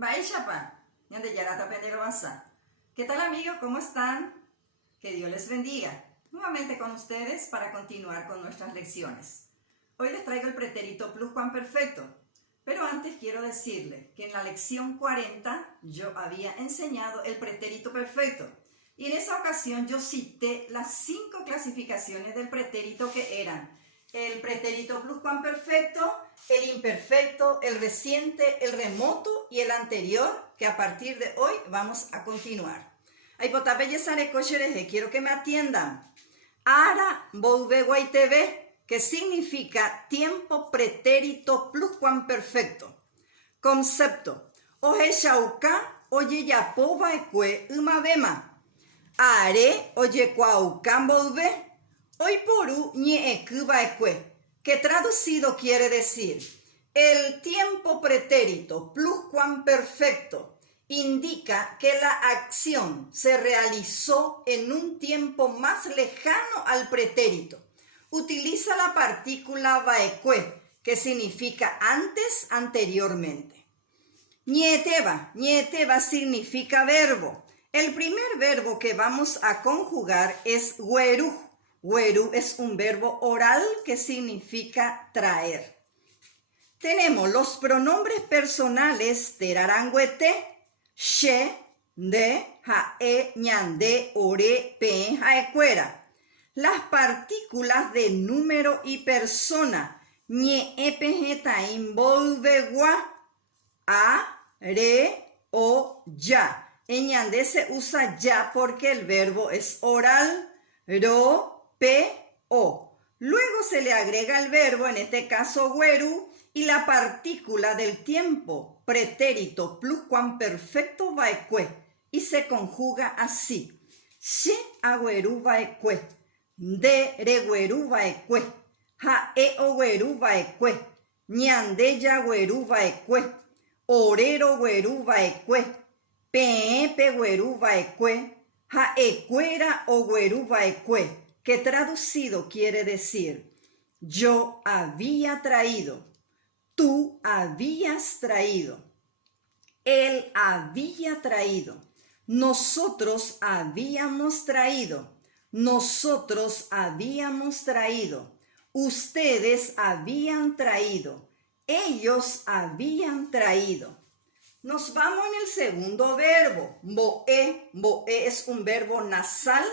Baishapa, ñande yarata pendero basa. ¿Qué tal amigos? ¿Cómo están? Que Dios les bendiga. Nuevamente con ustedes para continuar con nuestras lecciones. Hoy les traigo el pretérito pluscuamperfecto. Pero antes quiero decirles que en la lección 40 yo había enseñado el pretérito perfecto. Y en esa ocasión yo cité las 5 clasificaciones del pretérito que eran el pretérito pluscuamperfecto, el imperfecto, el reciente, el remoto y el anterior, que a partir de hoy vamos a continuar. Quiero que me atiendan. Ara volve guaiteve, que significa tiempo pretérito pluscuamperfecto. Concepto. Oje shauka oye yapova ekue umavema. Are oye cuaucan volve. Hoy poru ñeeku vaekue, que traducido quiere decir, el tiempo pretérito pluscuamperfecto indica que la acción se realizó en un tiempo más lejano al pretérito. Utiliza la partícula vaekue, que significa antes, anteriormente. Ñeteva significa verbo. El primer verbo que vamos a conjugar es weru. Weru es un verbo oral que significa traer. Tenemos los pronombres personales teraranguete, she, de, jae, ñande, ore, pe, jaecuera. Las partículas de número y persona, ñe, epe, tain, volve, gua, a, re, o, ya. En ñande se usa ya porque el verbo es oral, ro, P, O. Luego se le agrega el verbo, en este caso weru, y la partícula del tiempo pretérito pluscuamperfecto vaekue, y se conjuga así. She agüeru vaekue, de regueru vaekue, jae ogueru vaekue, ñande yagüeru vaekue, orero gueru vaekue, pe pegueru vaekue, jaecuera ogueru vaekue, que traducido quiere decir, yo había traído, tú habías traído, él había traído, nosotros habíamos traído, nosotros habíamos traído, ustedes habían traído, ellos habían traído. Nos vamos en el segundo verbo, boe. Boe es un verbo nasal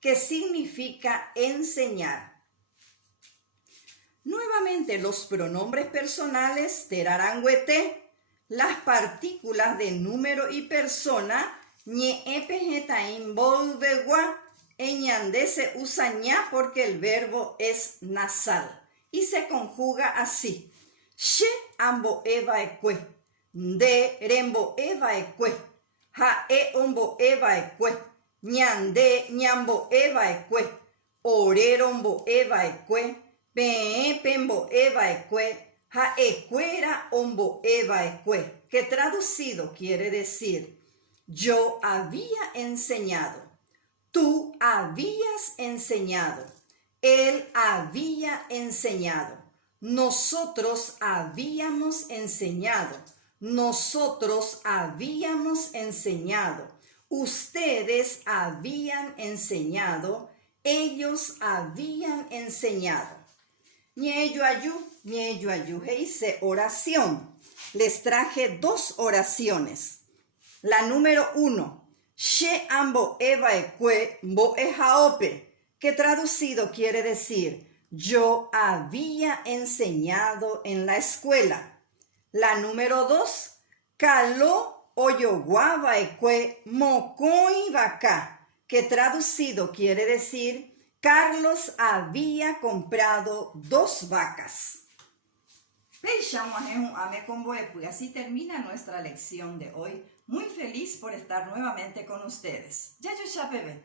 que significa enseñar. Nuevamente los pronombres personales teraranguete, las partículas de número y persona, ñe, epe, tain, volve, gua, en ñande se usa ña porque el verbo es nasal y se conjuga así. She ambo eva ekue, de rembo eva ekue, jae ombo eva ekue, ñande ñambo eva ekue, orerombo eva ekue, pembo eva ekue, jaecuera ombo eva ekue, que traducido quiere decir, yo había enseñado, tú habías enseñado, él había enseñado, nosotros habíamos enseñado, nosotros habíamos enseñado, ustedes habían enseñado, ellos habían enseñado. Ñeyuayu, hice oración. Les traje 2 oraciones. La número 1, she ambo eva ekue bo ejaope, que traducido quiere decir, yo había enseñado en la escuela. La número 2, Kalo oyoguaba ekue mokoi vaca, que traducido quiere decir, Carlos había comprado 2 vacas. Así termina nuestra lección de hoy. Muy feliz por estar nuevamente con ustedes. Ya yo ya bebé.